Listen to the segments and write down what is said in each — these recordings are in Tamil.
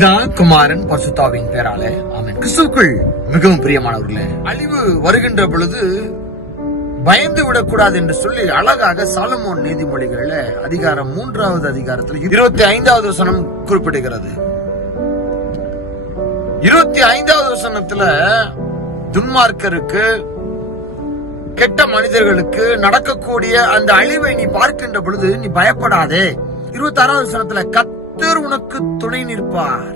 பிதா குமாரன் பரிசுத்தாவின் பேராலே ஆமென். கிறிஸ்துவுக்குள் மிகவும் பிரியமானவர்களே, அழிவு வருகின்ற பொழுது பயந்து விடக்கூடாது என்று சொல்லி அழகாக சாலமோன் நீதிமொழிகள்ல அதிகாரம் 3வது அதிகாரத்தில் 25வது வசனம் குறிப்பிடுகிறது. 25வது வசனத்துல துன்மார்க்கருக்கு, கெட்ட மனிதர்களுக்கு நடக்கக்கூடிய அந்த அழிவை நீ பார்க்கின்ற பொழுது நீ பயப்படாதே. 26வது வசனத்துல கர்த்தர் உனக்கு துணை நிற்பார்,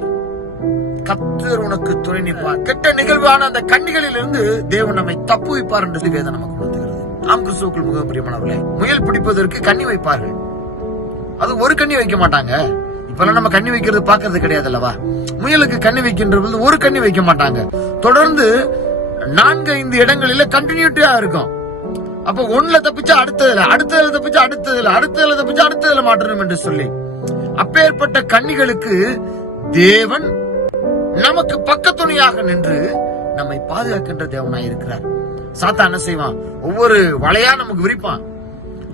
கர்த்தர் உனக்கு துணை நிற்பார். கெட்ட நிகழ்வான அந்த கண்ணிகளில் இருந்து தேவன் நம்மை தப்புவிப்பார் என்று வேதம் நமக்கு உணர்த்துகிறது. ஆம், கிறிஸ்துவுக்குள் மிகவும் பிரியமானவர்களே, முயல் பிடிப்பதற்கு கண்ணி வைப்பார்கள். அது ஒரு கண்ணி வைக்க மாட்டாங்க. இப்பெல்லாம் நம்ம கண்ணி வைக்கிறது பாக்குறது கிடையாது அல்லவா? முயலுக்கு கண்ணி வைக்கின்ற பொழுது ஒரு கண்ணி வைக்க மாட்டாங்க. தொடர்ந்து 4-5 இடங்களில கண்டினியூட்டியா இருக்கும். அப்ப ஒண்ணுல தப்பிச்சா அடுத்ததுல, அடுத்ததுல தப்பிச்சா அடுத்ததுல, அடுத்ததுல தப்பிச்சா அடுத்ததுல மாற்றணும் என்று சொல்லி, அப்பேற்பட்ட கன்னிகளுக்கு தேவன் நமக்கு பக்கத்துணையாக நின்று நம்மை பாதுகாக்கின்ற தேவனாய் இருக்கிறார். சாத்தான் என்ன செய்வான்? ஒவ்வொரு வலையா நமக்கு விரிப்பான்.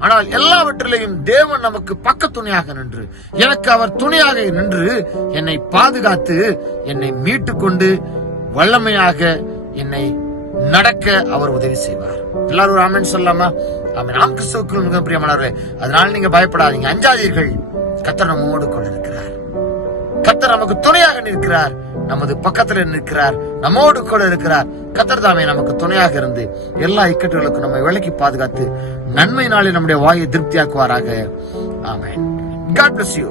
ஆனால் எல்லாவற்றிலையும் தேவன் நமக்கு பக்கத்துணையாக நின்று, எனக்கு அவர் துணையாக நின்று என்னை பாதுகாத்து என்னை மீட்டு கொண்டு வல்லமையாக என்னை நடக்க அவர் உதவி செய்வார். எல்லாரும் ஒரு ஆமென் சொல்லலாமா? ஆமென். ஆம், கிறிஸ்துவுக்குள் மிக பிரியமானவர்களே, அதனால நீங்க பயப்படாதீங்க, அஞ்சாதீர்கள். கர்த்தர் நம்மோடு கூட இருக்கிறார். கர்த்தர் நமக்கு துணையாக நிற்கிறார், நமது பக்கத்துல நிற்கிறார், நம்மோடு கூட இருக்கிறார். கர்த்தர் தாமே நமக்கு துணையாக இருந்து எல்லா இக்கட்டுகளுக்கும் நம்மை விலக்கி பாதுகாத்து நன்மை நாளில் நம்முடைய வாயை திருப்தியாக்குவாராக. ஆமென். God bless you.